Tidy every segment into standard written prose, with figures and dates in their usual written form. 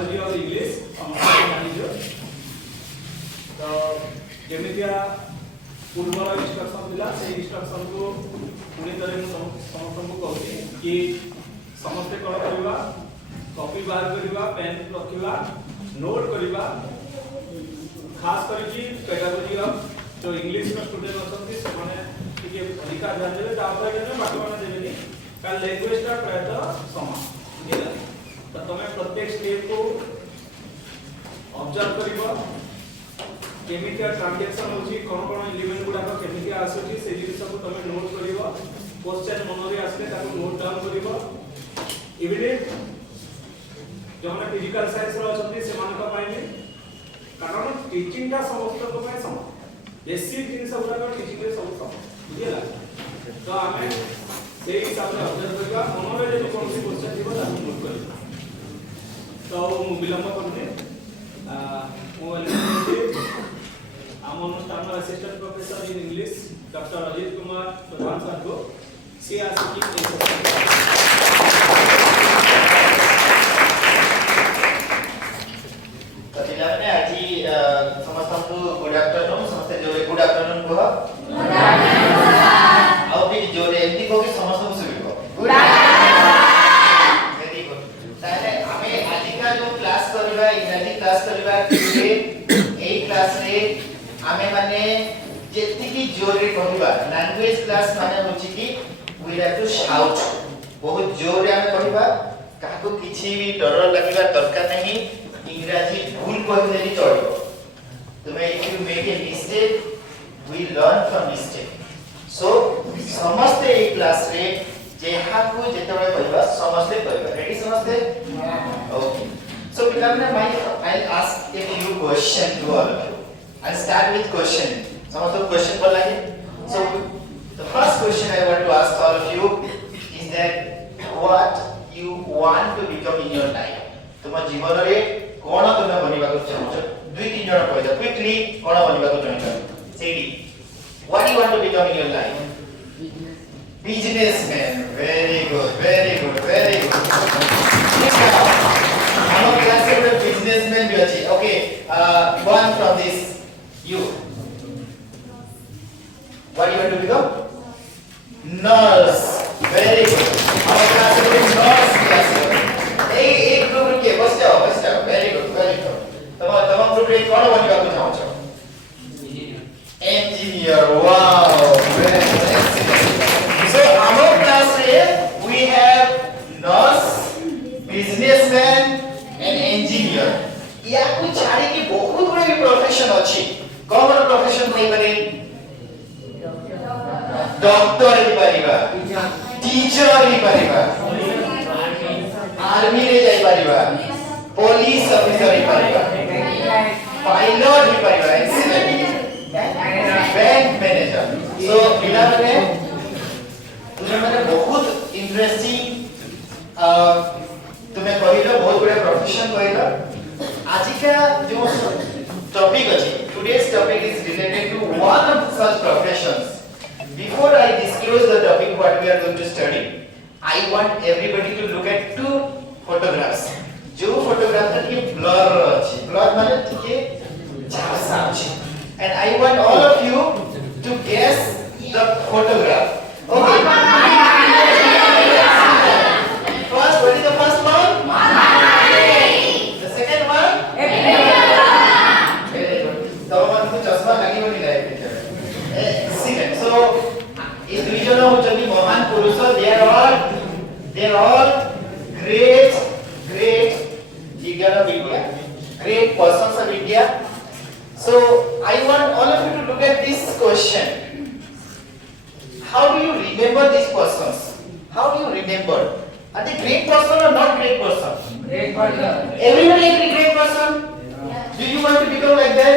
Biology और English समस्त जानियो तो जेमितिया पूर्वर इंस्ट्रक्शन दिला से इंस्ट्रक्शन को पुणी तरह समस्त को कहूँ कि समस्ते कौन करवा कॉपी बाहर करवा पेन रखा नोट करवा खास करके पेडागोजी जो इंग्लिश का स्टूडेंट अच्छे से अधिकार ध्यान देवे बाकी मैंने देवे का लैंग्वेज का प्रायतः समान ठीक है तो तुम प्रत्येक स्टेप को ऑब्जर्व करिवो केमितिया ट्रांजैक्शन होची कोन कोन एलिमेंट गुडा को केमितिया आसुची से जिनिस को तुम नोट करिवो क्वेश्चन मन रे आसले ताको नोट डाउन करिवो इवन जो हम फिजिकल साइंस रो अछंती से मान को पाइने कारण टीचिंग का समस्त को पाए समान बेसिक जिनिस गुडा को टीचिंग रे सब समान बुझिला तो हमें से हिसाब से ऑब्जर्व करबा मन रे जे कोन सी क्वेश्चन दिबो ताको नोट करिवो तो विलंब करने आम अनुष्ठान assistant professor in English doctor Ajit Kumar Pradhan sir को सी आसिकी तो पिलाने आज समस्त को गुड आफ्टरनून समस्त जो गुड आफ्टरनून को गुड आफ्टरनून आओ भी जो रे एंती को समस्त को सुबिको गुड आफ्टरनून वेरी गुड ताले हमें आज का जो क्लास करबा इंग्लिश क्लास करबा टुडे ए क्लास रे हमें माने जेति की जोरे कहबा लैंग्वेज क्लास माने होची कि वी हैव टू शाउट बहुत जोरे हमें कहबा काको किछि भी डर लगिबा दरकार नहीं इंग्रजी भूल कहले भी चलिबो तुमे if you make a mistake we learn from mistake so समस्त ए क्लास रे जेहा को जेतबे कहबा समस्त कहबा रेडी समस्त okay so I'll ask a few questions to all of you. I'll start with question. Some of the question for like so the first question I want to ask all of you is that what you want to become in your life. तुम जीवन रे कोन तुम बनिबा को चाहछो दुई तीन जण कहजा quickly कोन बनिबा को चाहछो सेडी what do you want to become in your life businessman very good very good very good हम क्लास में बिजनेसमैन भी अच्छी okay one from this you what you want to become nurse very good हम class में nurse class एक group के बस जाओ very good तमाम ग्रुप रे कौन बनिबा को चाहछो engineer wow very excellent so our class रे we have nurse businessman an engineer या कुछ छाड़ी की बहुत बड़ी प्रोफेशन अच्छी कौन प्रोफेशन नहीं बने डॉक्टर ही परिबा टीचर ही परिबा आर्मी रे जाई परिबा पुलिस ऑफिसर ही परिबा पायलट ही परिबा एक्सीलेंट बैंक मैनेजर सो बिना ने तुझे मैंने बहुत इंटरेस्टिंग तुम्हें कहलो बहुत बड़ा प्रोफेशन कहलो आज का जो टॉपिक अछि today's topic is related to one of such professions before I disclose the topic what we are going to study I want everybody to look at two photographs जो फोटोग्राफ के blur अछि blur माने ठीक झांसा अछि and I want all of you to guess the photograph okay first what is the first one the second one very good तो मन को चश्मा लगी होनी लाइक excellent so इस दुई जन होचनी महान पुरुष they are all great figure of India great persons of India so I want all of you to look at this question how do you remember these persons how do you remember are they great person or not great person great person everybody agree great person yeah. Do you want to become like that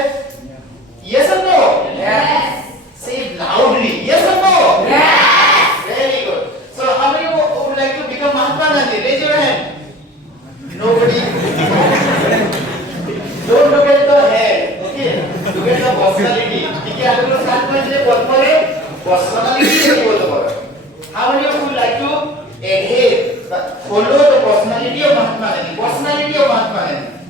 yes or no yes say it loudly yes or no yes very good so how many would like to become Mahatma Gandhi raise your hand nobody don't look at the head okay look at the personality ठीक है आप लोग साथ में जो बोल पड़े personality से बोल पड़े how many of you would like to adhere follow the personality of Mahatma Gandhi personality of Mahatma Gandhi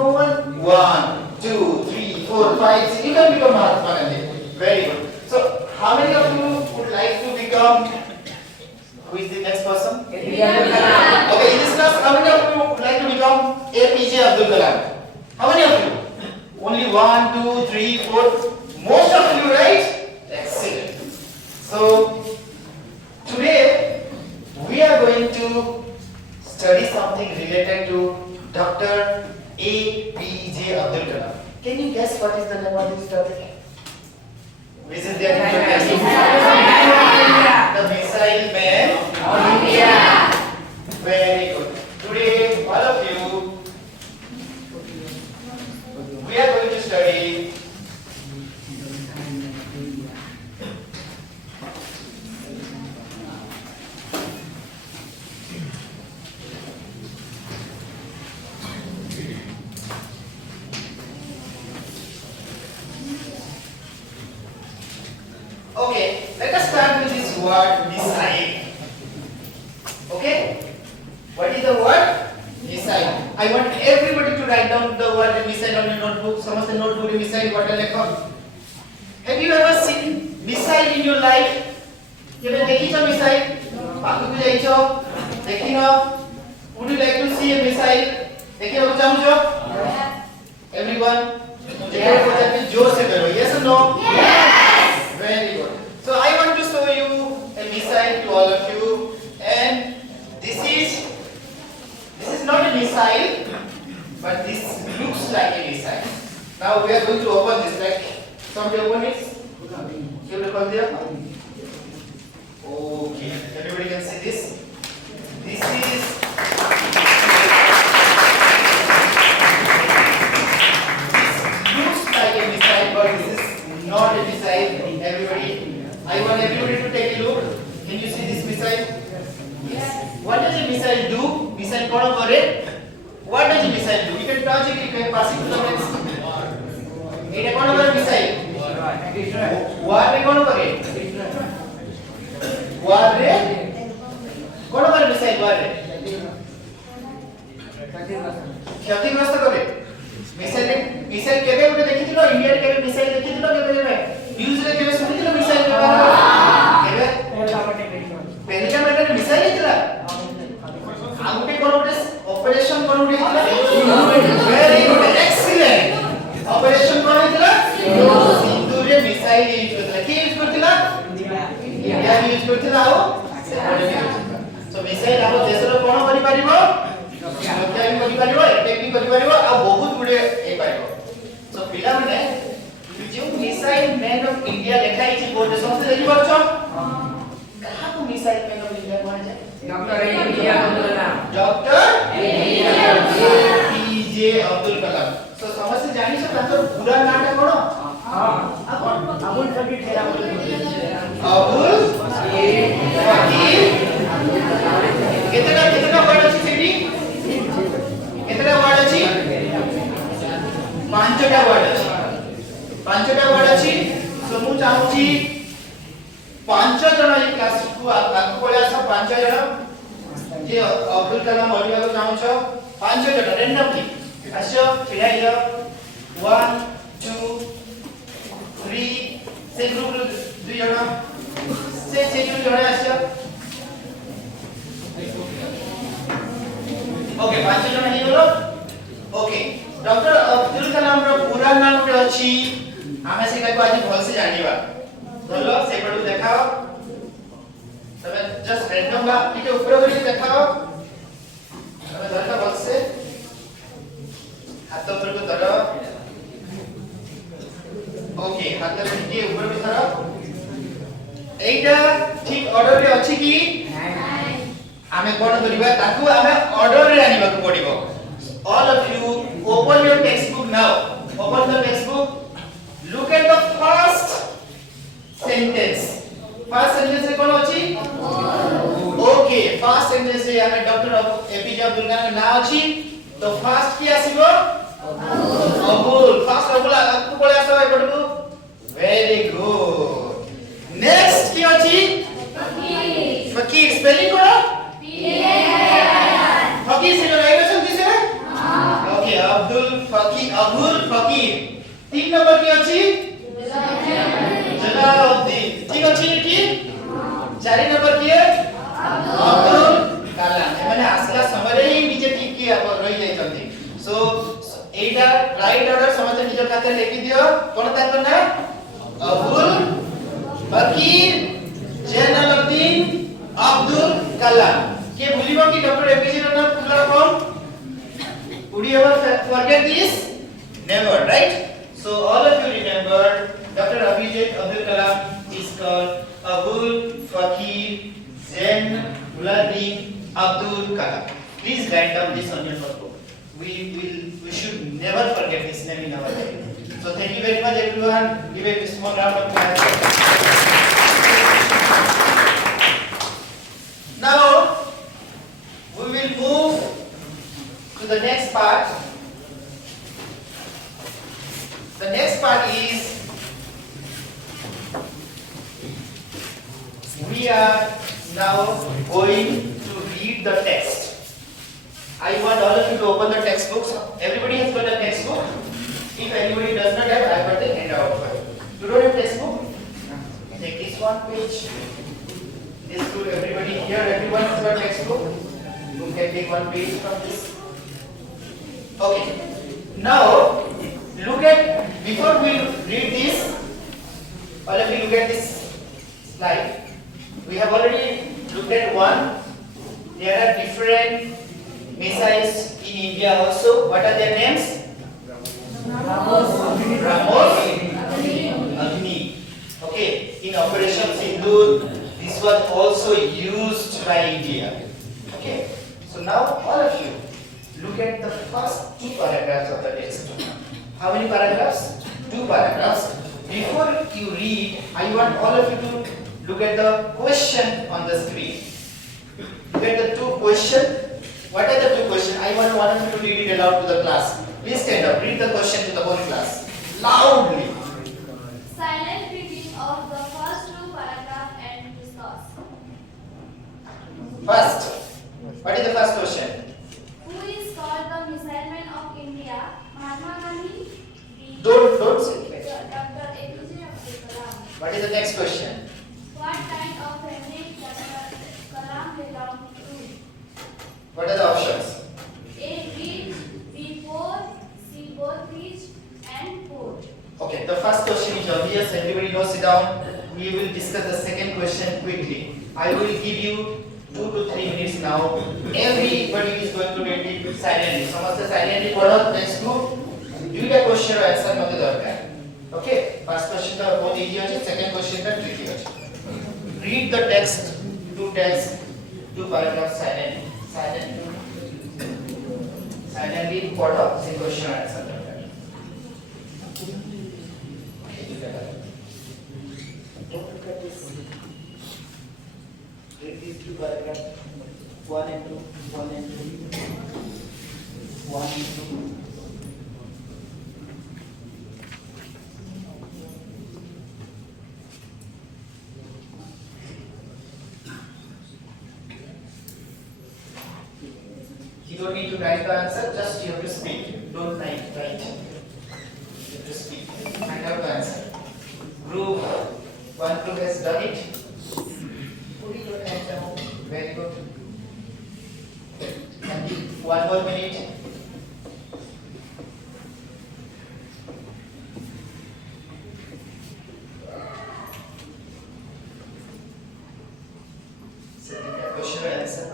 No one? 1, 2, 3, 4, 5, 6. You can become Mahatma Gandhi. Very good. So, how many of you would like to become? Who is the next person? APJ Abdul Kalam. Okay, in this class, how many of you would like to become APJ Abdul Kalam? How many of you? Only 1, 2, 3, 4. Most of you, right? Excellent. So, today we are going to study something related to Dr. APJ Abdul Kalam. Can you guess what is the name of this topic? Which is their name? The Missile Man Of India. Very good. Today, all of you, we are going to study Okay, let us start with this word missile. Okay? What is the word? Missile. I want everybody to write down the word missile on your notebook. ସମସ୍ତେ notebook ରେ missile word ଲେଖ. Have you ever seen missile in your life? କେବେ ଦେଖିଛ missile? ପାଖକୁ ଯାଇଛ? ଦେଖିନ? Would you like to see a missile? ଦେଖିବାକୁ ଚାହୁଁଛ? Everyone? ଯେକୌଣସି ପଚାରିବେ ଜୋର ସେ କହିବ. Yes or no? Very good. So I want to show you a missile to all of you, and this is not a missile, but this looks like a missile. Now we are going to open this. Like somebody open it. You will come there. Okay. Everybody can see this. This looks like a missile, but this is not a missile. Everybody, I want everybody to take a look. Can you see this missile? Yes. What does a missile do? Missile कौन करे? What does a missile do? You can touch it. You can pass it to the next. ये कौन करे missile? War में कौन करे? War रे कौन करे missile war रे? क्षतिग्रस्त करे. Missile केबे उठे देखी थी लो इंडिया रे केबे missile देखी थी लो केबे न्यूज़ रे केबे सुनी थी लो missile के बारे में केबे पहले का missile ହେଇଥିଲା आगुटे कोन उठे ऑपरेशन कोन उठे वेरी गुड एक्सीलेंट ऑपरेशन कोन ହେଇଥିଲା सिंधु रे missile यूज करथिला के यूज करथिला इंडिया यूज करथिला आओ सो missile हम देशर कोन करि परिबो सुरक्षा भी करि परिबो अटैक भी करि परिबो आ बहुत गुडे हे परिबो सो पिला माने जो मिसाइल मैन ऑफ इंडिया लेखाई छी बोर्ड समस्त देखि परछो कहा को मिसाइल मैन ऑफ इंडिया कोन छै doctor APJ Abdul Kalam. Doctor APJ Abdul Kalam सो समस्त जानि छ ताकर पूरा नाम कोन अबुल फकीर ठेला अबुल फकीर कितना वर्ड अछि सेठी कितना वर्ड अछि पांचटा वर्ड अछि सो मु चाहूची पांच जण ई क्लास को आकु पळे आस पांच जण जे अब्दुल कलाम ओलिया को चाहूछ पांच जण रैंडमली आसो फिराइलो 1 2 3 से ग्रुप रो दुई जण से जण आसो ओके पांच जण हे गेलो ओके डॉक्टर अब्दुल कलाम रो पूरा नाम के अछि आमे से को आज भल से जानिबा बोलो सेपटू देखाओ तबे जस्ट रैंडम बा टिके ऊपर करी देखाओ तबे धरता भल से हाथ ऊपर को धरो ओके हाथ टिके ऊपर को धरो एटा ठीक ऑर्डर रे अछि कि आमे कोन करिबा ताकू आमे ऑर्डर रे आनिबा को पड़िबो all of you open your textbook now open the textbook look at the first sentence रे कोन अछि ओके first sentence रे हमें डॉक्टर एपीजे अब्दुल कलाम के नाम अछि तो फर्स्ट की आसीबो अबुल फर्स्ट अबुल आपको पळे आसो एपटू वेरी गुड नेक्स्ट की अछि फकीर स्पेलिंग कोन फकीर से राइट असन दिसे ओके अब्दुल फकीर अबुल फकीर 3 नंबर की अछि जलालुद्दीन ठीक अछि कि 4 नंबर की अब्दुल कलाम माने आसला समय रे ही निजे ठीक की रही जाय छथि सो एटा राइट ऑर्डर समझ निज खाते लिखि दियो कोन ताकर ना अबुल फकीर जलालुद्दीन अब्दुल कलाम के भूलिबो कि doctor APJ Abdul Kalam from would you ever forget this never right so all of you remember Dr. Abhijit Abdul Kalam is called Abul Fakir Jalaluddin Abdul Kalam please write down this on your notebook we should never forget this name in our life so thank you very much everyone give a small round of applause now we will move to the next part. The next part is we are now going to read the text. I want all of you to open the textbooks. Everybody has got a textbook. If anybody does not have, I got the handout for you. You don't have textbook? Take this one page. This to everybody here. Everyone has got textbook. You can take one page from this. Okay. Now, look at, before we read this, all of you look at this slide. We have already looked at one. There are different missiles in India also. What are their names? Ramos, Agni. Okay. In Operation Sindoor, this was also used by India. Okay. So now, all of you. Look at the first 2 paragraphs of the text. How many paragraphs? 2 paragraphs. Before you read, I want all of you to look at the question on the screen. Look at the 2 questions. What are the 2 questions? I want one of you to read it aloud to the class. Please stand up. Read the question to the whole class. Loudly. Silent reading of the first 2 paragraphs and discuss. First. What is the first question? Who is called the missile man of India? Mahatma Gandhi? Don't say it. Dr. APJ Abdul Kalam. What is the next question? What kind of family Dr. Kalam belonged to? What are the options? A. Rich, B. Poor, C. Both rich and poor. Okay, the first question is obvious. Everybody knows. Sit down. We will discuss the second question quickly. I will give you 2 to 3 minutes now. Everybody is going to read it silently. ସମସ୍ତେ silently पढ़ो next to दुईटा question ର answer मते दरकार. Okay, first question ता बहुत easy ଅଛି, second question ता tricky ଅଛି. Read the text, 2 paragraphs silently पढ़ो से question ର answer दरकार. Don't look at this. Read these 2 paragraphs, 1 and 2, 1 and 2, 1 and 2. You don't need to write the answer, just you have to speak. Don't write. You have to speak. Find out the answer. Group 1 group has done it. Very good. And 1 more minute. Question and answer.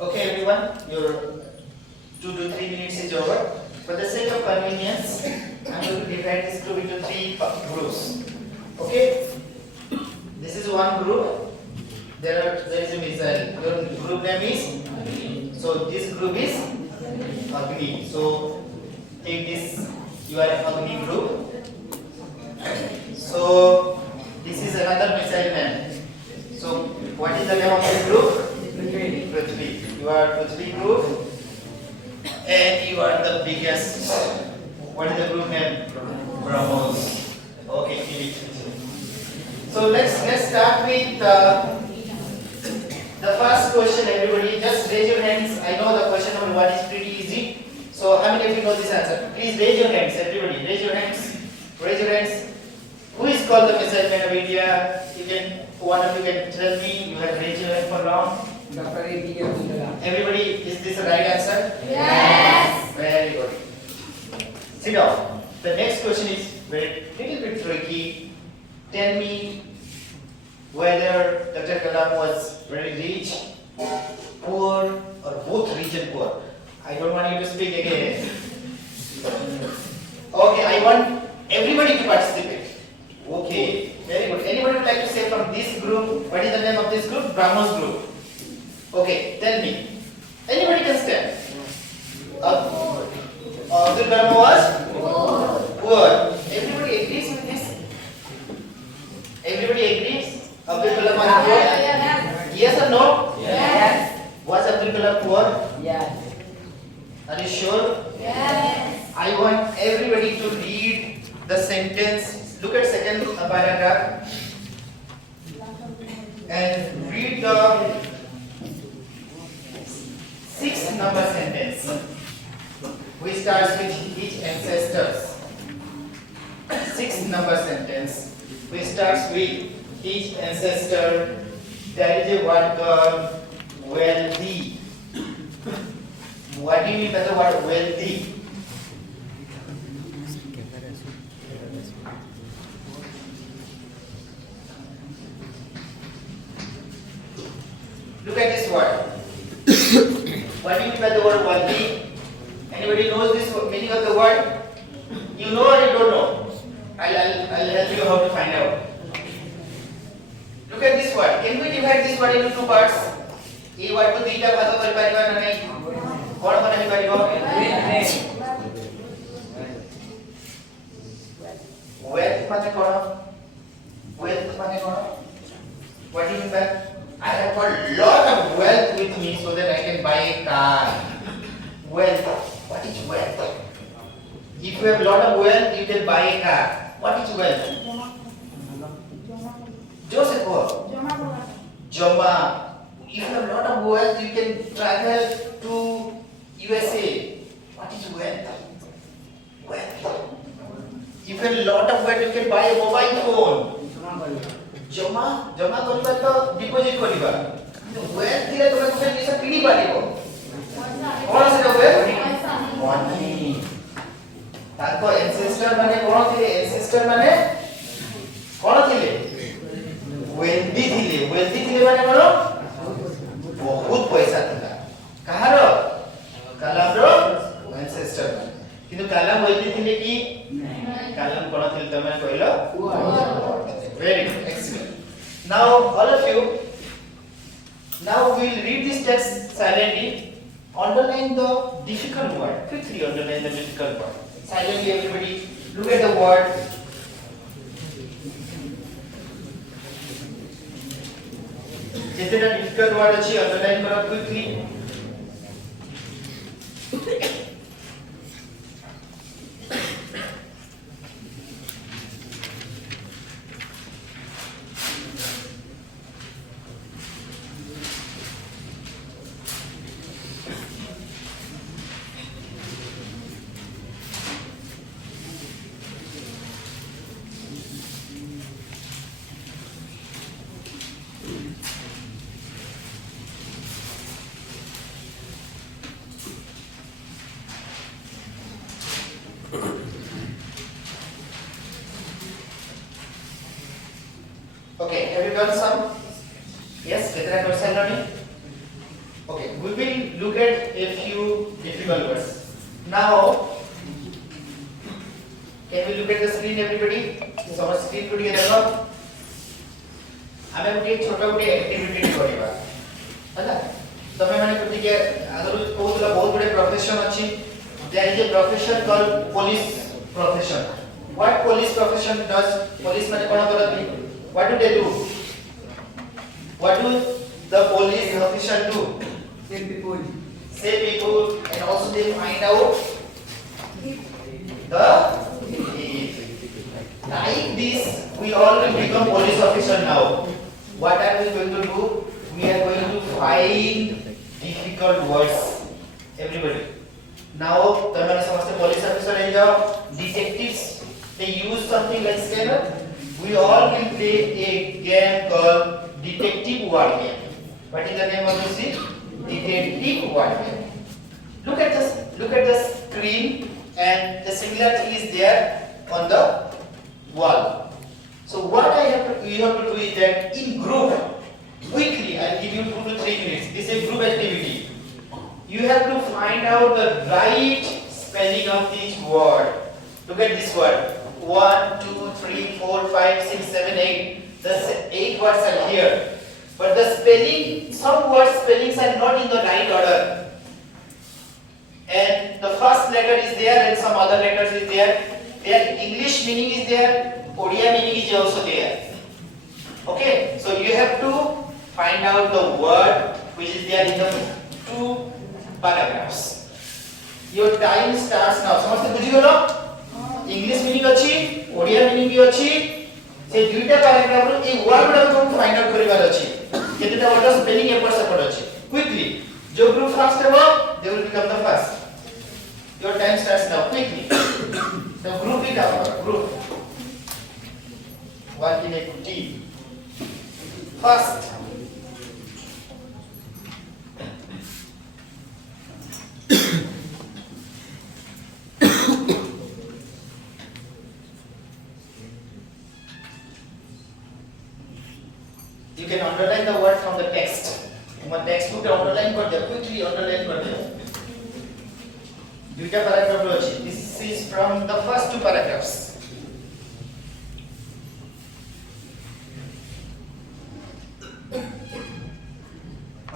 Okay, everyone, your 2 to 3 minutes is over. For the sake of convenience, I'm going to divide this group into 3 groups. Okay? This is one group. There is a missile. Your group name is. So this group is Agni. So take this. You are an Agni group. So this is another missile man. So what is the name of this group? Prithvi. You are Prithvi group. And you are the biggest. What is the group name? Brahmos. Okay, keep it. So let's start with the first question. Everybody, just raise your hands. I know the question number 1 is pretty easy. So how many of you know this answer? Please raise your hands. Everybody, raise your hands. Raise your hands. Who is called the missile man of India? You can. One of you can tell me. You have raised your hand for long. Dr. APJ Abdul Kalam. Everybody, is this the right answer? Yes. Very good. Sit down. The next question is very little bit tricky. Tell me whether Dr. Kalam was very rich, poor, or both rich and poor. I don't want you to speak again. Okay, I want everybody to participate. Okay, very good. Anybody would like to say from this group? What is the name of this group? Brahmos group. Okay, tell me. Anybody can stand. Abdul Kalam was poor. Everybody agrees with this? Everybody agrees? Abdul Kalam was poor? Yes or no? Yes. Was Abdul Kalam poor? Yes. Are you sure? Yes. I want everybody to read the sentence. Look at second paragraph and read the 6th number sentence, which starts with each ancestors. 6th number sentence, which starts with each ancestor. There is a word called wealthy. What do you mean by the word wealthy? Look at this word. What do you mean by the word wealthy? Anybody knows this meaning of the word? You know or you don't know? I'll help you how to find out. Look at this word. Can we divide this word into 2 parts? এই ওয়ার্ডକୁ দুইটা ভাগ କରିପାରିବା ନା নাই? কোন কোন ହେଇ ପାରିବ? wealth মানে কোন? wealth মানে কোন? What do you mean by? I have got lot of wealth with me so that I can buy a car. Wealth. What is wealth? If you have lot of wealth, you can buy a car. What is wealth? Joseph. Joma. If you have lot of wealth, you can travel to USA. What is wealth? Wealth. If you have lot of wealth, you can buy a mobile phone. Joma କରିବା ତ deposit କରିବା କିନ୍ତୁ wealth ଥିଲେ ତମେ ଗୋଟେ ଜିନିଷ କିଣି ପାରିବ କଣ ସେଟା wealth money ତାଙ୍କ ancestor ମାନେ କଣ ଥିଲେ ancestor ମାନେ କଣ ଥିଲେ wealthy ଥିଲେ ମାନେ କଣ ବହୁତ ପଇସା ଥିଲା କାହାର କାଲାମର ancestor କିନ୍ତୁ କାଲାମ wealthy ଥିଲେ କି କାଲାମ କଣ ଥିଲେ ତମେ କହିଲ very good, excellent. Now all of you, now we will read this text silently. Underline the difficult word. Quickly underline the difficult word. Silently, everybody, look at the word. Jitna difficult word achi underline karo quickly. Okay, have you done some? Yes, Veteran Person learning? Okay, we will look at a few difficult words. Now, समझ screen को ଟିକେ ଦେଖ ଆମେ ଗୋଟେ ଛୋଟ ଗୋଟେ activity କରିବା ହେଲା ତମେ ମାନେ ଟିକେ ଆଗରୁ କହୁଥିଲା ବହୁତ ଗୁଡେ ପ୍ରୋଫେସନ ଅଛି there is a profession called police profession what police profession does police ମାନେ କଣ କରନ୍ତି what do they do what do the police officer do Save people. save people and also they find out the thief. Like this we all will become police officer now what are we going to do we are going to find difficult words everybody now तमने समझते police officer है जाओ detectives they use something like scanner we all will play a game called detective word game what is the name of this detective word game look at the screen and the similar thing is there on the wall so what you have to do is that in group quickly I'll give you 2 to 3 minutes this is a group activity you have to find out the right spelling of each word look at this word 1 2 3 4 5 6 7 8 the 8 words are here but the spelling some words spellings are not in the right order and the first letter is there and some other letters is there their English meaning is there Odia meaning is also there okay so you have to find out the word which is there in the 2 paragraphs your time starts now समझते बुझी गलो English meaning अछि Odia meaning भी अछि से दुईटा paragraph row a word गुडा को find out करिवार अछि केतेटा वर्ड स्पेलिंग एपर सेपर अछि क्विकली जो ग्रुप फास्ट हेबो they will become the first your time starts now quickly the group it out group work in a team first you can underline the word from the text तुम text book underline कर दिया quickly underline कर दिया दुईटा paragraph रो अछि this is from the first 2 paragraphs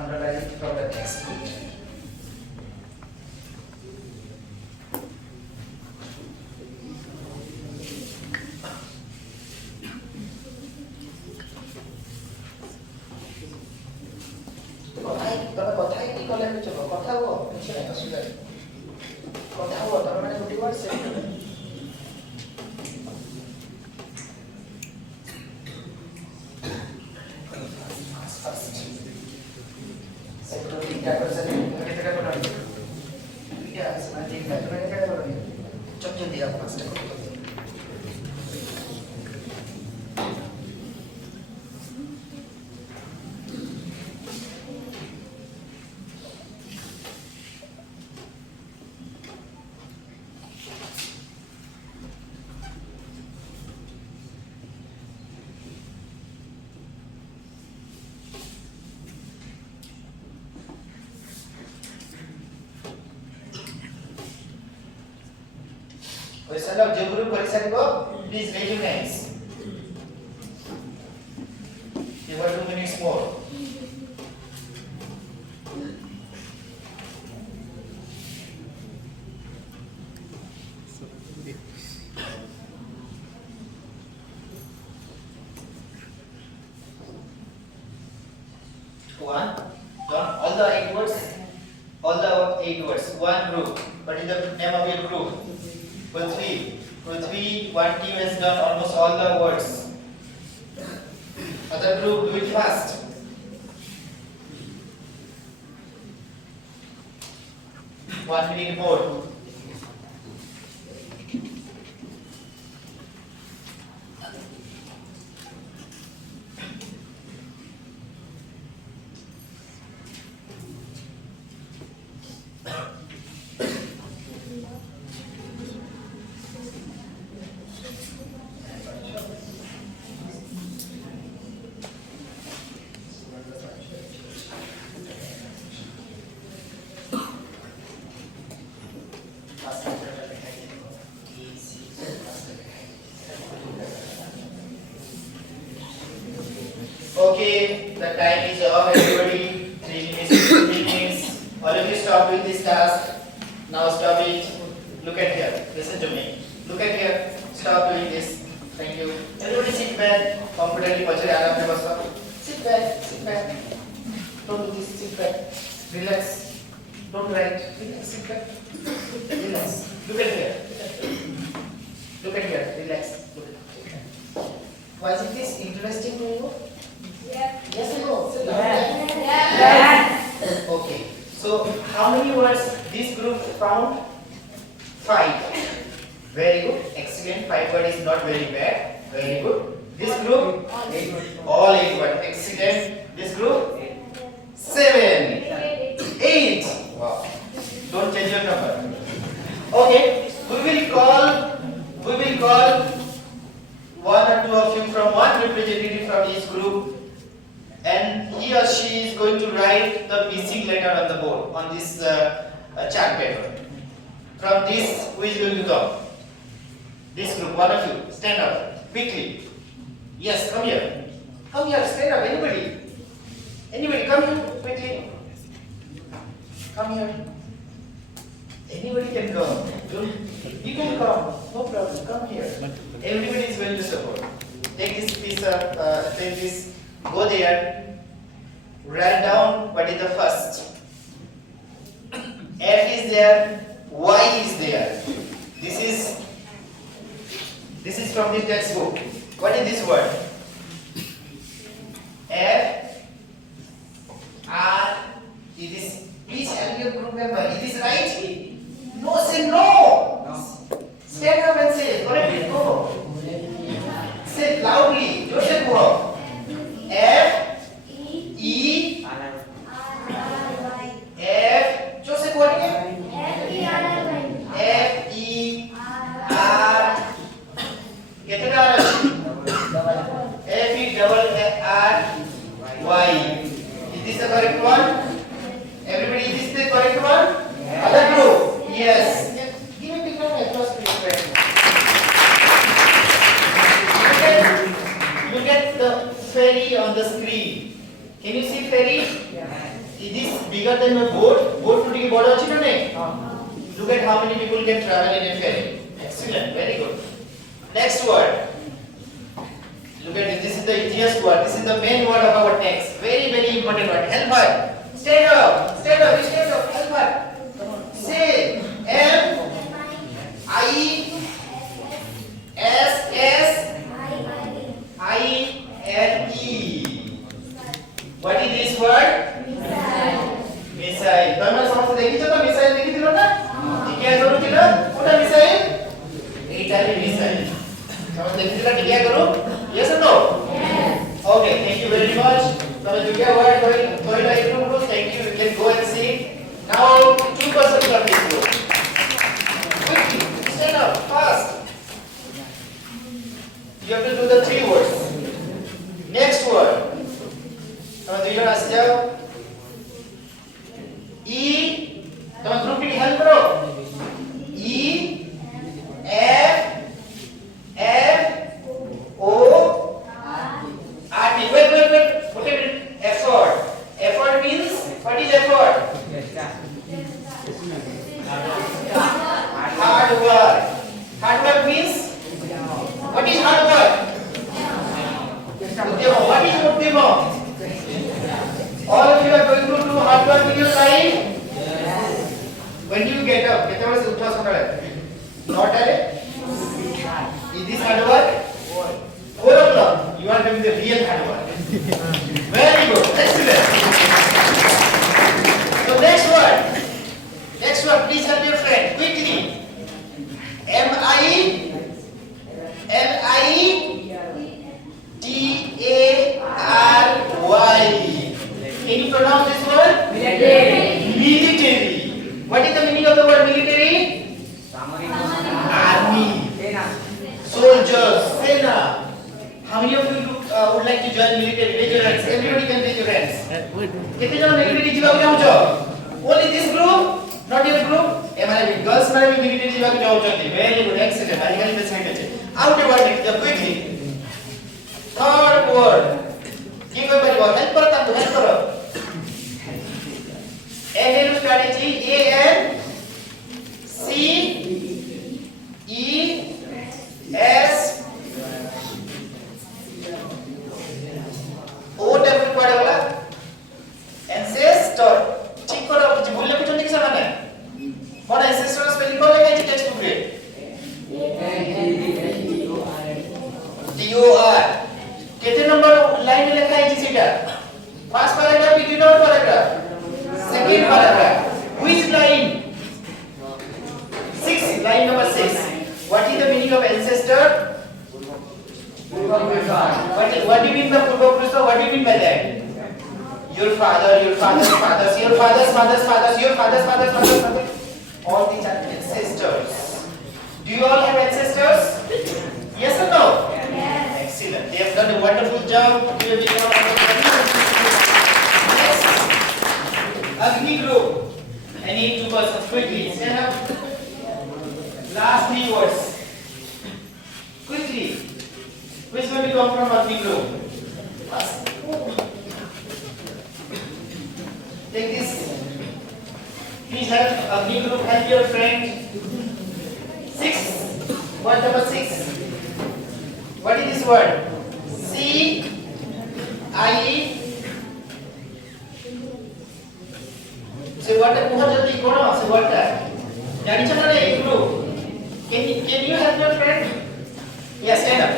underline from the text book କଥା ही कले में चलो कथा हो कुछ नहीं असुविधा कथा हो तब मैंने गुड वर्ड से सेक्रेटरी क्या कर सकते हैं कितने का करना है क्या समझ नहीं आता मैंने क्या करना है चुप जल्दी आप पास करो Question of जो group कर सकते हो please raise your hands give 2 minutes more one done all the 8 words one group what is the name of your group Prithvi, one team has done almost all the words. Other group, do it fast. One minute more. the time is up, everybody. 3 minutes, 3 minutes. All of you stop with this task. Now stop it. Look at here. Listen to me. Look at here. Stop doing this. Thank you. Everybody sit back. Comfortably, pachare aaram se basa. Sit back. Sit back. Don't do this. Sit back. Relax. Don't write. Relax. Sit back. Relax. Look at here. Look at here. Relax. Look at here. Was it this interesting to you? Yeah. Yes or no? Yeah. Okay. So how many words this group found? 5. Very good. Excellent. 5 words is not very bad. Very good. This group? All 8 words. Excellent. This group? 7. 8. Wow. Don't change your number. Okay. We will call one or two of you from one representative from each group, and he or she is going to write the missing letter on the board on this chart paper. From this, who is going to come? This group, one of you, stand up quickly. Yes, come here. Come here, stand up. Anybody? Anybody, come here quickly. Come here. Anybody can come. You can come. No problem. Come here. Everybody is going to support. Take this piece of, take this. Go there. Write down what is the first. F is there. Y is there. This is from the textbook. What is this word? F R. It is. Please help your group member. It is right? No, say no. Stand up and say, correct, go. Say loudly. Joseph, go. F E F. Joseph, what again? F E R. Get it out. F E double R Y. Is this the correct one? Everybody, is this the correct one? Other group. Yes. Give me big round of applause, please. Look at the ferry on the screen. Can you see ferry? It is bigger than a boat. Boat to be bigger, achhi na nahi? Look at how many people can travel in a ferry. Excellent. Very good. Next word. Look at this. This is the easiest word. This is the main word of our text. Very, very important word. Helper. Stand up. Stand up. Stand up. Helper. Say M I S S I N E. What is this word? Missile. तमने समझ देखी चलो missile देखी थी ना? क्या करो थी ना? कौन missile? Italy missile. समझ देखी थी ना? क्या करो? Yes or no? Yes. Okay. Thank you very much. तमने जो क्या word कोई ना एक group thank you. You can go and see. Now 2 persons from this group. Quickly, stand up, fast. You have to do the 3 words. Next word. Come on, do your answer. E. Come on, group me help karo. E F F O R T. Wait. Wait a minute. Effort. Effort means what is effort? Hard work. Hard work means what is hard work? Udyama. What is udyama? All of you are going to do hard work in your life. When you get up, get up and utha not a. Is this hard work? 4 o'clock. You are doing the real hard work. Very good. Excellent. So next word, please help your friend quickly. M I T A R Y. Can you pronounce this word? Military. What is the meaning of the word military? Army. Soldiers. Sena. How many of you would like to join military? Raise your hands. Everybody can raise your hands. कितने जन military जीवा को जाओ? Only this group? Not your group? हमारे girls हमारे भी military जीवा को जाओ चलते. Very good, excellent. आजकल में सेकंड है. Out the word quickly. Third word. Give कोई परिबो हेल्प करो ताकू हेल्प करो NL strategy A N C E S O W कुआडे वाला एंसेस्टर ठीक करो कि भूल लिखुछन कि समाने कोन एंसेस्टर स्पेलिंग को लिखाई टेक्स्ट बुक रे टी ओ आर केते नंबर लाइन में लिखाई छी सीटा फर्स्ट पैराग्राफ की number paragraph second paragraph which line 6 line number 6 what is the meaning of ancestor what do you mean by purva purusha what do you mean by that your father's fathers your father's fathers your father's fathers all these are ancestors do you all have ancestors yes or no yes excellent they have done a wonderful job next Agni group I need to person quickly stand up last 3 words quickly which one will come from Agni group take this please help Agni group help your friend 6 word number 6 what is this word C I say what kuha jaldi kono se word ta jani chha na ei group can you help your friend yes stand up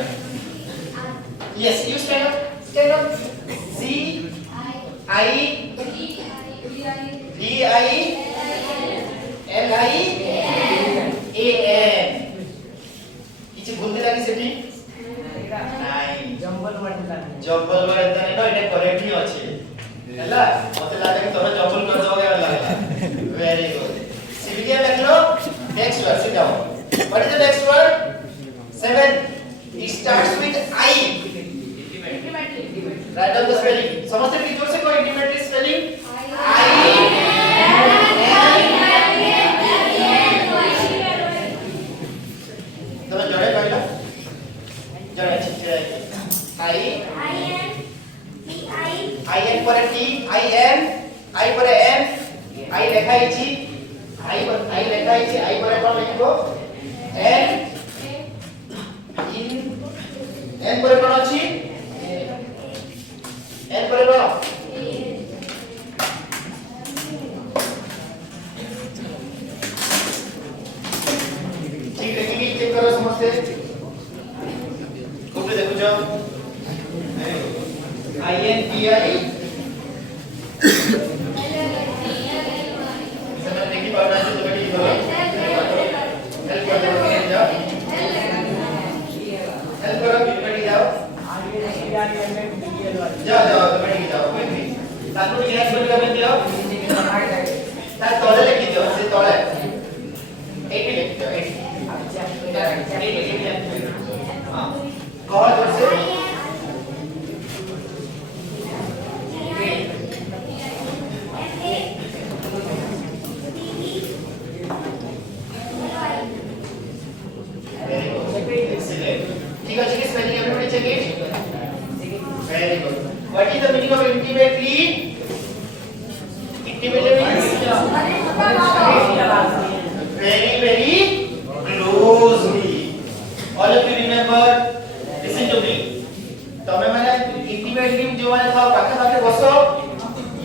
yes you stand up C I D I L I A N কিছু বলতে লাগি সেটি নাই jumble वाटला জব্বল বলে তো এটা correct হি আছে ହେଲା মতে লাগে তোমরা জব্বল করে দাও কেন লাগলা ভেরি গুড সিবিকে লিখলো next word sit down what is the next word 7 it starts with I write down the spelling समझते हैं कि जोर से कोई intimately spelling I तो जोड़े पहला जोड़े चिट्ठी I N पर T I N I पर N I लेखा इची I लेखा इची I पर कौन लिखो N in N पर कौन अछि N पर कौन ठीक है कि चेक करो समझते कॉपी देखो जाओ I N T I समझ देखी पढ़ना है तो बेटी बोलो हेल्प कर दो जाओ हेल्प करो बेटी जाओ जाओ बेटी जाओ बेटी ताकू याद बोल कर दियो ता तोले लिखि दियो से तोले 80 लिख दियो 80 हां कौन जोर से ठीक है चलिए spelling everybody check it very good what is the meaning of intimately intimately very closely all of you remember listen to me तमे माने इंटीमेटली जो माने था पाखे पाखे बसो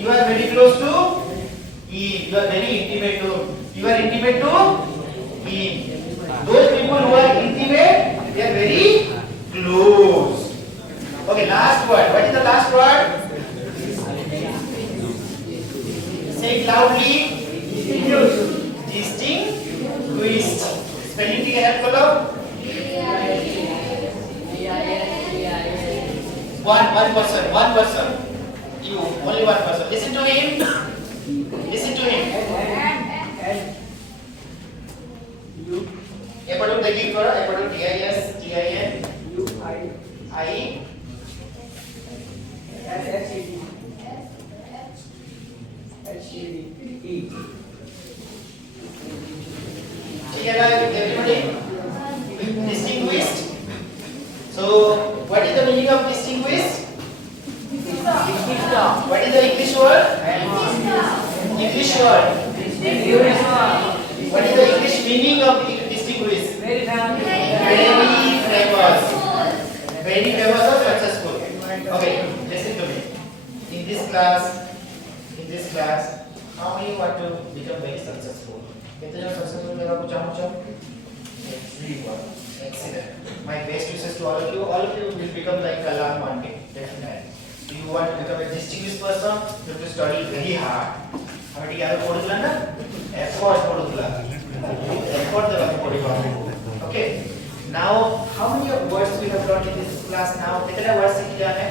you are very close to him you are very intimate to you are intimate to him those people who are intimate they are very close okay last word what is the last word say it loudly distinguished spelling की help करो one person you only one person listen to him एपटू देखि करो एपटू TIN U I S H E ठीक है ना everybody distinguished so what is the meaning of distinguished word? English one. What is the English meaning of distinguished? Very famous. Very famous or successful. Okay, listen to me. In this class, how many want to become very successful? कितने जन successful मेरा को चाहूँ? Everyone. Excellent. My best wishes to all of you. All of you will become like Kalam one day. Definitely. Do you want to become a distinguished person? You have to study very hard. हमें ठीक है पढ़ुला ना? Effort पढ़ुला. Effort देना पड़ेगा. Okay. Now, how many words we have learned in this class now? कितने words सीख लिया है?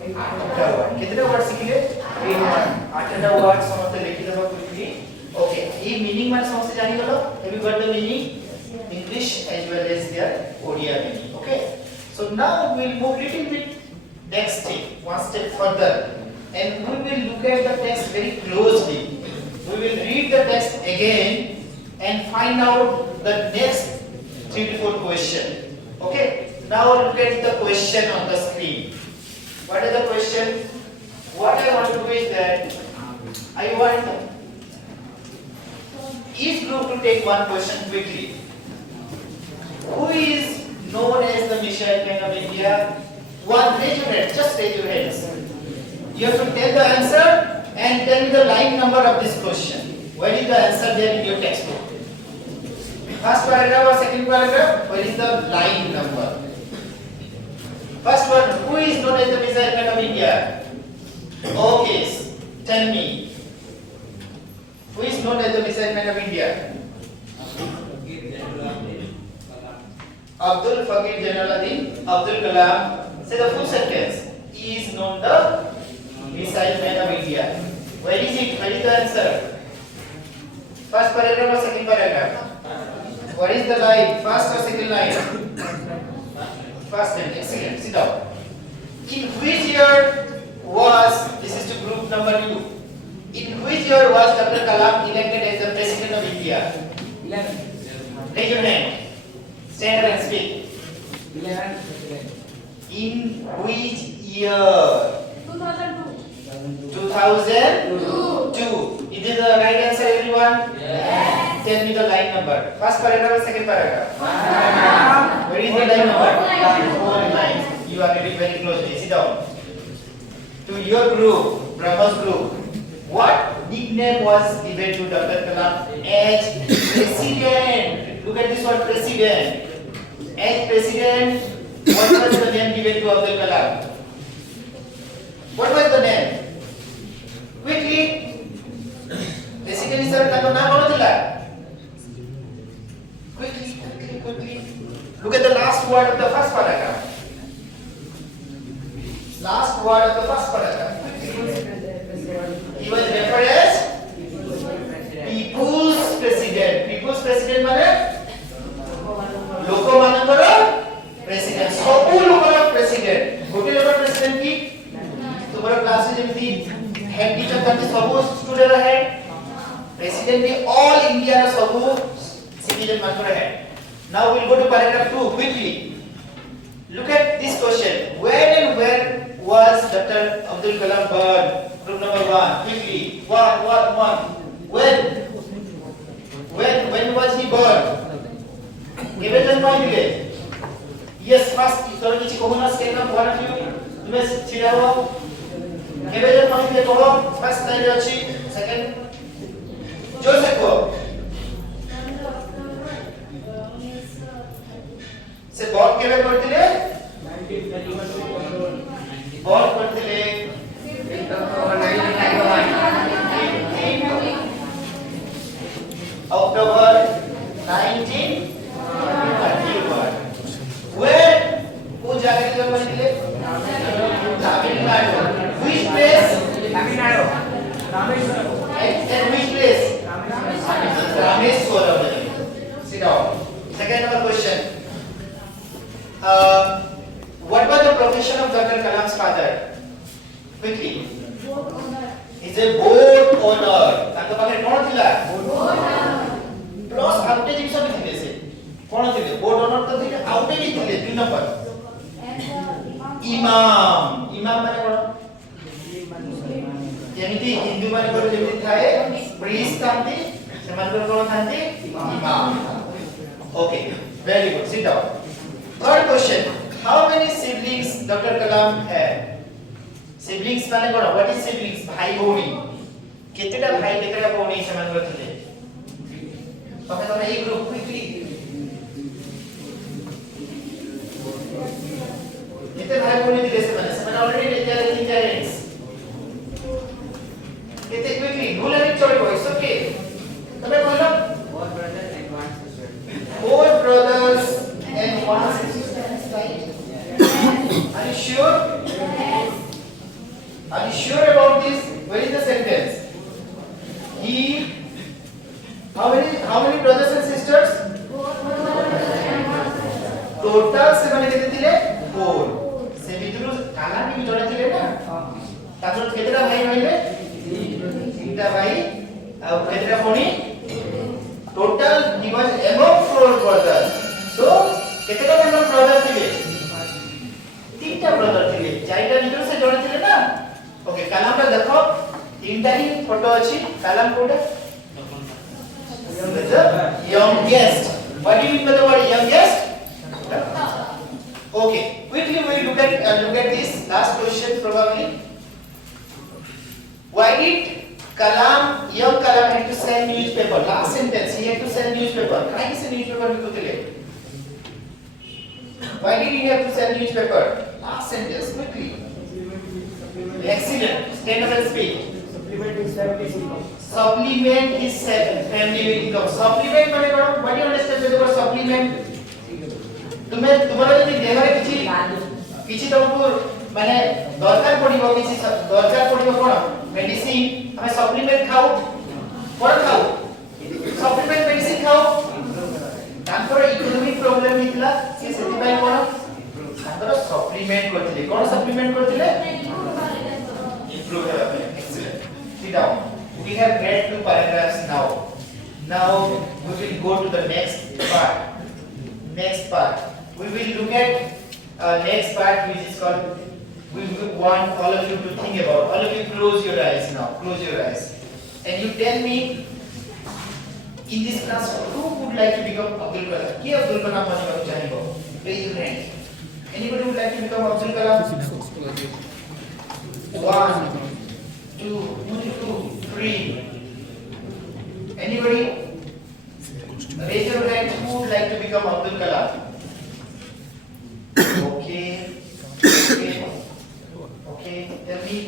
8 words. कितने words सीख लिए? 8 words समझते लिख दो quickly. Okay. ये meaning मान समझते जानी बोलो. Have you got the meaning? English as well as their Odia meaning. Okay. So now we will move little bit next step, one step further, and we will look at the text very closely. We will read the text again and find out the next 3 to 4 question. Okay. Now look at the question on the screen. What is the question? What I want to do is that I want each group to take one question quickly. Who is known as the Michelle Man of India? One, raise your hand. Just raise your hands. You have to tell the answer and tell me the line number of this question. Where is the answer there in your textbook? First paragraph or second paragraph? Where is the line number? First one. Who is known as the Michelle Man of India? Okay. Tell me. Who is known as the Michelle Man of India? Abdul Fakir Jainuddin Abdul Kalam. Say the full sentence. He is known the Missile Man of India. Where is it? Where is the answer? First paragraph or second paragraph? What is the line? First or second line? First line. Excellent. Sit down. In which year was, this is to group number 2. In which year was Dr. Kalam elected as the President of India? 11. Raise your hand. Stand up and speak. 11. In which year? 2002. 2002. Is this the right answer, everyone? Yes. Tell me the line number. First paragraph or second paragraph? Where is the line number? 4 lines. You are reading very closely. Sit down. To your group, Brahma's group, what nickname was given to Dr. Kalam as President? Look at this word, President. As President, what was the name given to Abdul Kalam? What was the name? Quickly. Basically, sir, ताको नाम कौन दिला? Quickly. Look at the last word of the first paragraph. Last word of the first paragraph. He was referred as People's President. People's President माने ଲୋକମାନଙ୍କର president ସବୁ ଲୋକର president ଗୋଟେ ଲୋକର ପ୍ରେସିଡେଣ୍ଟ କି ତୁମର କ୍ଲାସରେ ଯେମିତି ହେଡ୍ ଟିଚର ଥାନ୍ତି ସବୁ ଷ୍ଟୁଡେଣ୍ଟର ହେଡ୍ ପ୍ରେସିଡେଣ୍ଟ ବି ଅଲ୍ ଇଣ୍ଡିଆର ସବୁ ସିଟିଜେନ୍ ମାନଙ୍କର head now we'll go to paragraph 2 quickly look at this question when and where was Dr. Abdul Kalam born group number 1 quickly one when was he born केवे जन्म आइले yes first तोर किछि कोहुना scale one of you तुमे छिड़ा हो केवे जन्म आइले कहो फर्स्ट लाइन अछि सेकंड जो से को से बॉल केवे करथिले 1931 बॉल करथिले October 19 Where? Who jagger ke ऊपर निकले? Tamil Nadu. Which place? Tamil Nadu. Rameswaram. At which place? Rameswaram. Sit down. Second number question. What was the profession of Dr. Kalam's father? Quickly. Boat owner. He's a boat owner. ताको पाखे कौन थिला? Boat owner. Plus outage जिस भी थिले से. कौन थिले? बोट ओनर तो थिले outage ही थिले 2 नंबर. इमाम माने कौन? ଯେମିତି ହିନ୍ଦୁ ମାନଙ୍କର ଯେମିତି ଥାଏ ସେମାନଙ୍କର କ'ଣ ଥାନ୍ତି ଇମାମ। Okay, very good, sit down. Third question, how many siblings Dr. Kalam had? Siblings মানে କ'ଣ? What is siblings? ଭାଇ ଭଉଣୀ। କେତେଟା ଭାଇ କେତେଟା ଭଉଣୀ ସେମାନଙ୍କର ଥିଲେ? ତମେ ଏଇ ଗ୍ରୁପ କ୍विକଲି କେତେ ଭାଇ ଭଉଣୀ ଥିଲେ ସେମାନେ already declared in their hands. କେତେ କ୍विକଲି ଭୁଲରେ ଚଳିବ, it's okay. ତମେ କହିଲ 4 brothers and 1 sister. 4 brothers and 1 sister, right? Are you sure? Yes. Are you sure about this? Where is the sentence? He, how many brothers and sisters? Total ସେମାନେ କେତେ ଥିଲେ? 4. ସେ ଭିତରୁ କାଲାମୀ ବି ଜଣେ ଥିଲେ ନା? ତାଙ୍କର କେତେଟା ଭାଇ ରହିଲେ? 3ଟା ଭାଇ ଆଉ କେତେଟା ଭଉଣୀ? Total he was among 4 brothers. So କେତେଟା member brother ଥିଲେ? 3ଟା brother ଥିଲେ। 4ଟା ଭିତରୁ ସେ ଜଣେ ଥିଲେ ନା? Okay, କାଲାମ ଟା ଦେଖ, 3ଟା ହିଁ ଫଟୋ ଅଛି। କାଲାମ କୋଉଟା? Youngest. What do you mean by the word youngest? Okay, quickly we look at this last question probably. Why did young Kalam had to sell newspaper? Last sentence, he had to sell newspaper. Why did he sell newspaper bikutile? Why did he have to sell newspaper? Last sentence, quickly. Excellent. Stand up and speak. Supplement his family income. Supplement his family income. Supplement মানে কোন? What do you understand by the word supplement? तुम्हारा যদি দেহরে କିଛି ତମକୁ ମାନେ ଦରକାର ପଡିବ কোন? মেডিসিন ଆମେ supplement ଖାଉ। কোন ଖାଉ? supplement মেডিসিন ଖାଉ। ତାଙ୍କର ଇକୋନୋମିକ ପ୍ରୋବ୍ଲେମ ହେଇଥିଲା, ସେ ସେଥିପାଇଁ କୋନ? ତାଙ୍କର supplement କରିଥିଲେ। କୋନ supplement କରିଥିଲେ? Improve health. Excellent. Sit down. We have read 2 paragraphs now. Now we will go to the next part. We will look at next part, which is called, we want all of you to think about. All of you close your eyes now. Close your eyes. And you tell me, in this class, who would like to become Abdul Kalam? Ki Abdul Kalam baniବାକୁ ଚାହିଁବ? Raise your hand. Anybody would like to become Abdul Kalam? 1, 2, 3. Anybody? Raise your hand who would like to become Abdul Kalam. Okay. Tell me.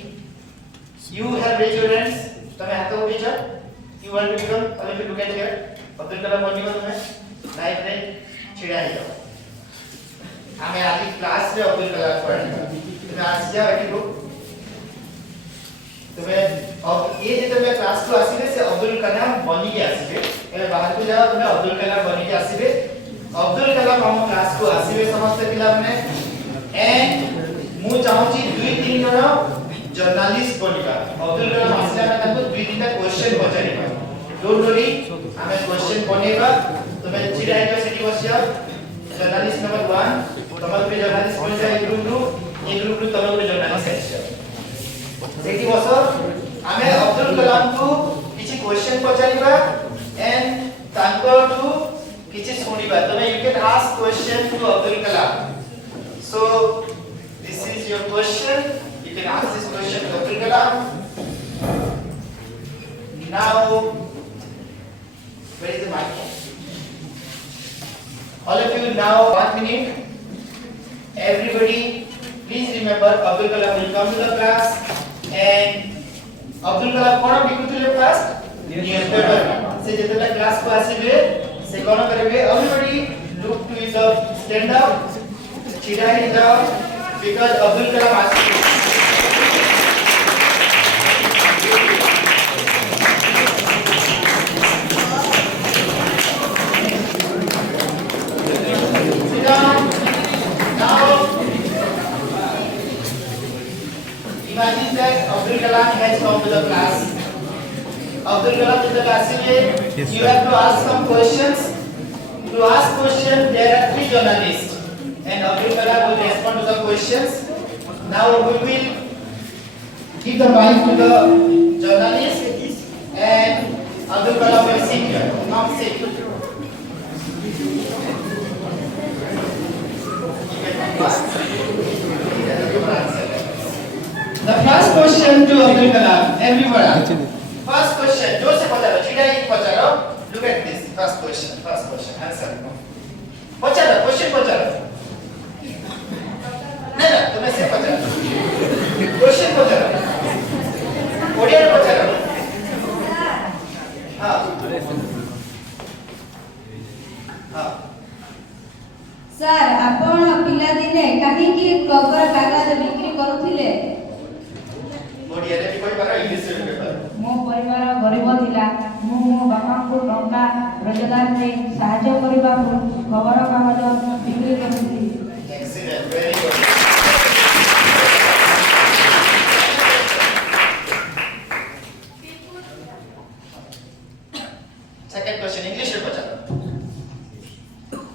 You have raised your hands. तमे हाथ उठेछ. You want to become? All of you look at here. Abdul Kalam बनिबो तमे. Life रे छिड़ा ही जाओ. हमें आज class रे अब्दुल कलाम पढ़ा. तमे आज जा बैठी को. तमे अब ये जे तमे क्लास को आसीबे से अब्दुल कलाम बनी के आसीबे. ए बाहर को जाओ तमे अब्दुल कलाम बनी के आसीबे. अब्दुल कलाम हम क्लास को आसीबे समस्त पिला माने. एंड मु चाहूची 2-3 जण जर्नलिस्ट बनिबा. अब्दुल कलाम आसीला में ताको 2-3 टा क्वेश्चन पचारिबा. डोंट वरी हमें क्वेश्चन बनेबा. तमे चिड़ा आइबा सेठी बसिया. जर्नलिस्ट नंबर 1 तमर पे जर्नलिस्ट बन जाय ग्रुप तमर पे जर्नलिस्ट आइबा. सेठी बस हमें अब्दुल कलाम को किछि क्वेश्चन पचारिबा एंड ताको टू किछि सुनिबा. तमे you can ask question to Abdul Kalam. So this is your question. You can ask this question to Abdul Kalam. Now, where is the mic? All of you now 1 minute. Everybody, please remember Abdul Kalam will come to the class and Abdul Kalam कौन लिखुଥିଲେ first? Newspaper. से जेतला class को आसीबे से कौन करेबे? Everybody look to his stand up. छिड़ा ही जाओ because Abdul Kalam asked you. Sit down. Now imagine that Abdul Kalam has come to the class. Abdul Kalam to the class you have to ask some questions. To ask questions there are 3 journalists. And Abdul Kalam will respond to the questions. Now we will give the mic to the journalist and Abdul Kalam will sit here. Come sit. The first question to Abdul Kalam, everyone. First question, जोर से पढ़ाओ, चिड़िया एक पढ़ाओ. Look at this. First question, answer. पढ़ाओ, question पढ़ाओ. नहीं, तुम्हें से पढ़ाओ. Question पढ़ाओ. ओडिया में पढ़ाओ. हाँ. ସାର୍ ଆପଣ ପିଲାଦିନେ କାହିଁକି ଖବର କାଗଜ ବିକ୍ରି କରୁଥିଲେ? ओडिया रे भी कोई पढ़ा, इंग्लिश में भी पढ़ा. ମୋ ପରିବାର ଗରିବ ଥିଲା। ମୁଁ ମୋ ବାପାଙ୍କୁ ଟଙ୍କା ରୋଜଗାରରେ ସାହାଯ୍ୟ କରିବାକୁ ଖବର କାଗଜ ବିକ୍ରି କରୁଥିଲି। Excellent, very good. Second question, English में पढ़ा.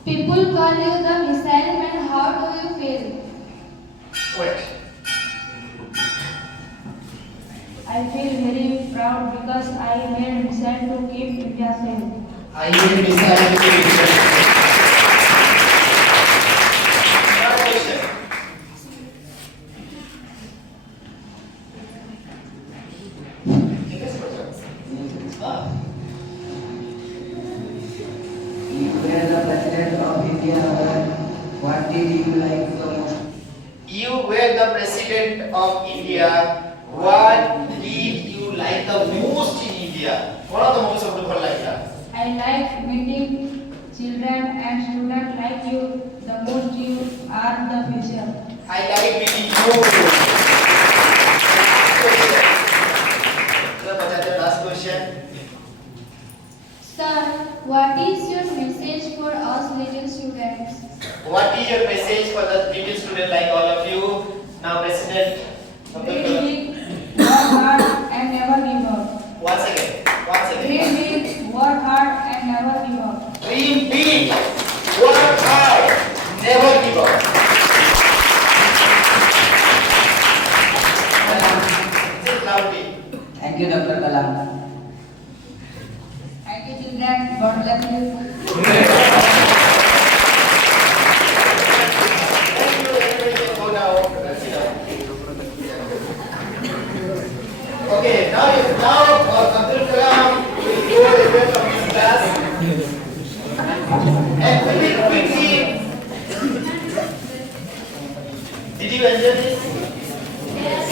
People call you the missile man. How do you feel? Wait. I feel very proud because I made missile to keep India safe. I will decide to do it. Third question. ठीक है sir. हाँ. You were the president of India. What did you like the most? You were the president of India. What did you like the most in India? कौन तो मुझे सबसे पहले लगा? I like meeting children and students like you. The most you are the future. I like meeting you. Last question. Sir, what is your message for us little students? What is your message for the little student like all of you? Now, President. Read big, work hard and never give up. Once again. Read big, work hard and never give up. Dream big, work hard, never give up. Sit loudly. Thank you, Dr. Kalam. Thank you, children. God bless you. Thank you. Everybody can go now. Okay, now Abdul Kalam will go away from his class. And quickly. Did you enjoy this? Yes.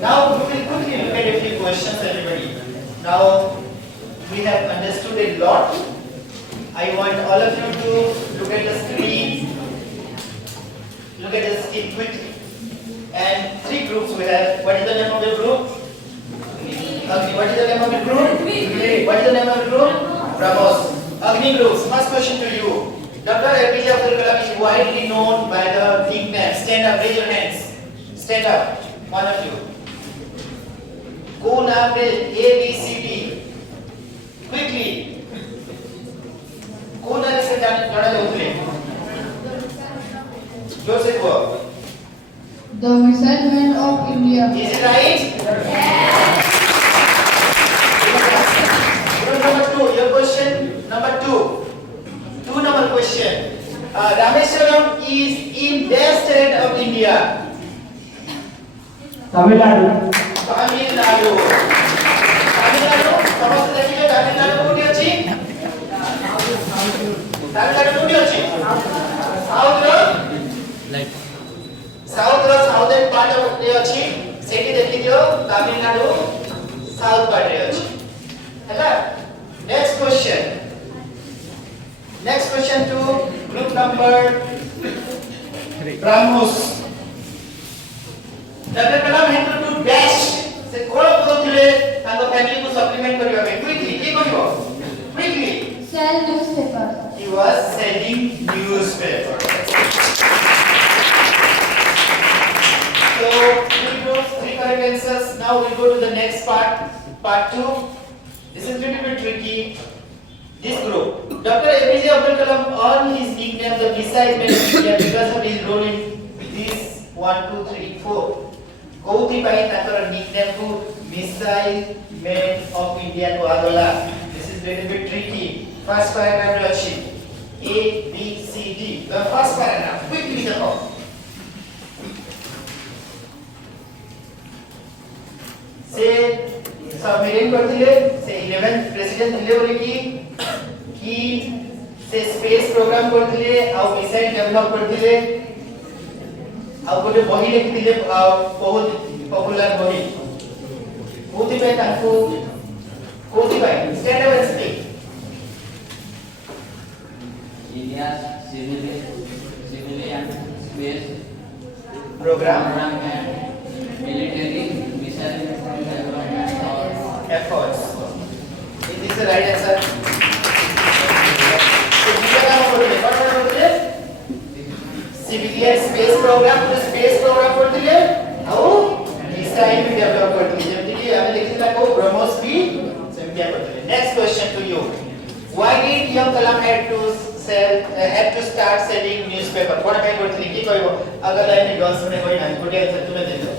Now we will quickly look at a few questions, everybody. Now we have understood a lot. I want all of you to look at the screen. Look at the screen quickly. And three groups we have. What is the name of the group? Agni. What is the name of the group? What is the name of the group? Brahmos. Agni groups. First question to you. Dr. APJ Abdul Kalam is widely known by the nickname. Stand up. Raise your hands. Stand up. One of you. Go now. A, B, C, D. Quickly. कौन है इसे जाना उतरे? जोर से बोलो. The missile man of India. Is it right? Number two. Your question number two. Number question. Rameswaram is in the state of India. Tamil Nadu. Tamil Nadu. समस्त देखिए Tamil Nadu कोठी अछि? Tamil Nadu कोठी अछि? South southern part of रे अछि. सेठी देखि दियो Tamil Nadu south part रे अछि. हैला? Next question to group number Brahmos. Dr. Kalam had to do dash. Se कोन करूथिले ताको फैमिली को सप्लीमेंट करिवा पे क्विकली की करिवो quickly Sell newspaper. he was selling newspaper. So three groups, three correct answers. Now we go to the next part 2. This is a little bit tricky. This group, Dr. APJ Abdul Kalam earned his nickname the Missile Man of India because of his role in these 1, 2, 3, 4. कोउथि pi Takar nickname को Missile Man of India to Agola. This is little bit tricky. First paragraph Rashi. A, B, C, D. The first paragraph. Quickly the top. से submarine करथिले से 11th president थिले बोले कि से space programme करथिले आ missile develop करथिले आ गोटे बही लिखथिले बहुत पॉपुलर बही कोथि पे ताकू कोथि पे stand up and speak India's civilian space program and military missile development efforts. Is this the right answer? So दूसरा काम करथिले what करथिले civilian space program तो space program करथिले ଆଉ मिसाइल भी डेवलप करथिले जेमति कि हमें देखिला को ब्रह्मोस भी सेम क्या करथिले. Next question to you. Why did young Kalam had to start selling newspaper? कोन पे करथिले की कहबो अगर लाइन गन सुने कोई नाही कोटे आंसर तुमे दे दो.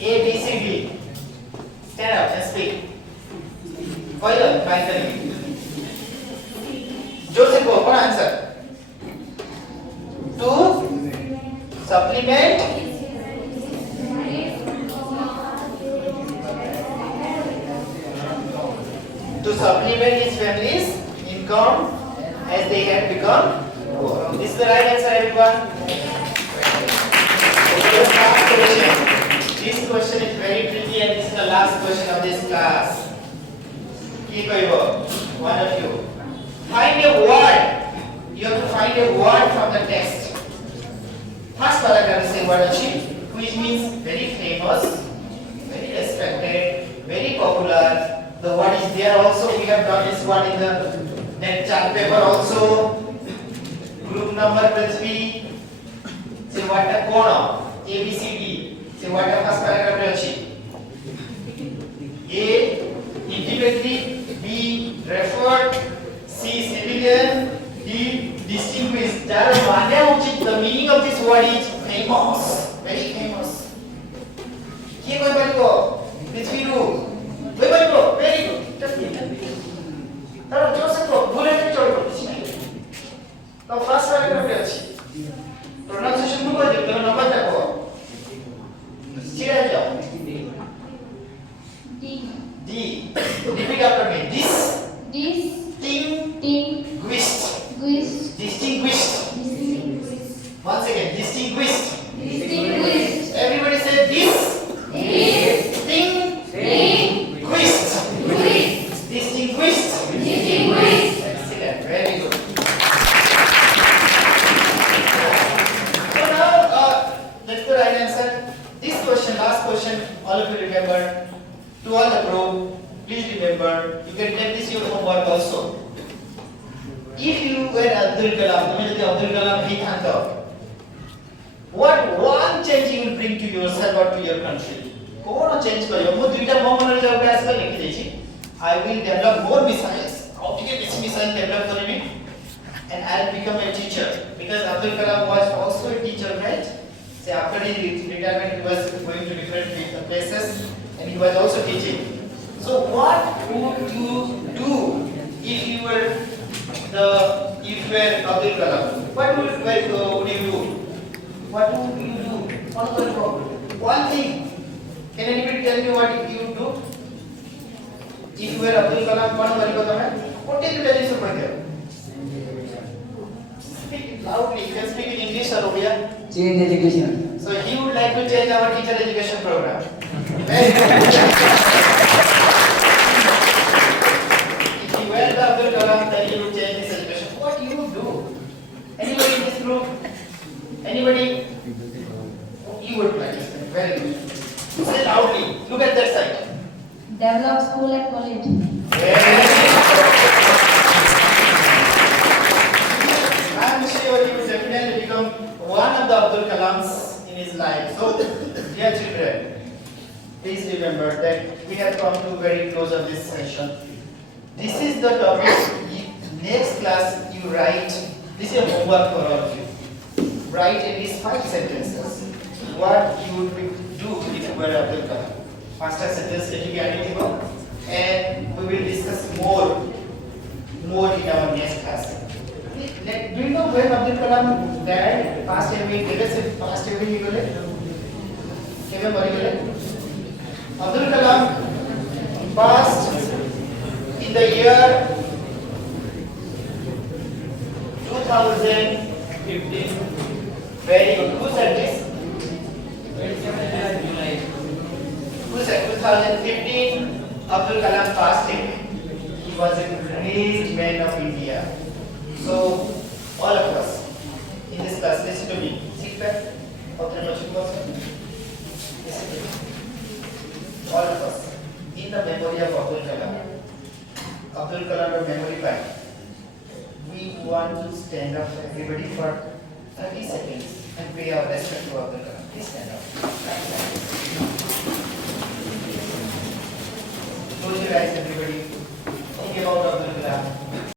A B C D. Stand up and speak. कहलो बाय करिए. जोर से कहो कौन answer? To supplement his family's income as they had become poor. This is the right answer, everyone. Okay, last question. This question is very tricky and this is the last question of this class. Ki koibo? One of you. Find a word. You have to find a word from the text. First paragraph say word achieve, which means very famous, very respected, very popular. The word is there also. We have done this one in the net chart paper also. Group number Prithvi. Say what a corner. A B C D. Say what a first paragraph achieve. A intimately, B referred, C civilian, D distinguished. Jar mane uchit. The meaning of this word is famous, very famous. Ki koi paribo? Prithvi ru. Koi paribo? Very good. तारो जोर से को भूले नहीं चढ़ो किसी नहीं. तो first paragraph पे अच्छी. प्रोनाउंसिएशन को देखो तो नंबर देखो. सीधा जाओ. D. Repeat after me. Distinguished. Once again, distinguished. Everybody say this. Distinguished. Excellent. Very good. So now, let's go right answer. This question, last question, all of you remember. To all the group, please remember. You can take this your homework also. If you were Abdul Kalam, तुम्हें यदि अब्दुल कलाम ही था तो, what one change you will bring to yourself or to your country? कौन change करियो? मैं दुईटा moment जो अभ्यास कर लिखी देची. I will develop more missiles. How to get this missile develop करेंगे? And I'll become a teacher because Abdul Kalam was also a teacher, right? So after his retirement, he was going to different places and he was also teaching. So what would you do if you were Abdul Kalam? What would you do? What would you do? One thing. Can anybody tell me what you would do? If you were Abdul Kalam, what would you do? What did you tell us about him? Speak loudly. You can speak in English or Odia. Change education. So he would like to change our teacher education program. If you were the Abdul Kalam, then he would change this education. What you would do? Anybody in this group? Anybody? You would like this. Very good. Say loudly. Look at that side. Develop school and college. I'm sure you will definitely become one of the Abdul Kalams in his life. So, dear children, please remember that we have come to very close of this session. This is the topic. Next class, you write. This is a homework for all of you. Write at least 5 sentences. What you would do if you were Abdul Kalam. ପାଞ୍ଚଟା sentence ଏଠିକି ଆଣିଥିବ and we will discuss more in our next class. Do you know when Abdul Kalam died? Past year में केवे से past year में ही गले केवे मरी गले Abdul Kalam passed in the year 2015. Very good. Who said this? Who said 2015? Abdul Kalam passed away. He was a great man of India. So, all of us in this class, listen to me. Sit back. Listen to me. All of us, in the memory of Abdul Kalam memory bank, we want to stand up, everybody, for 30 seconds and pay our respect to Abdul Kalam. Please stand up.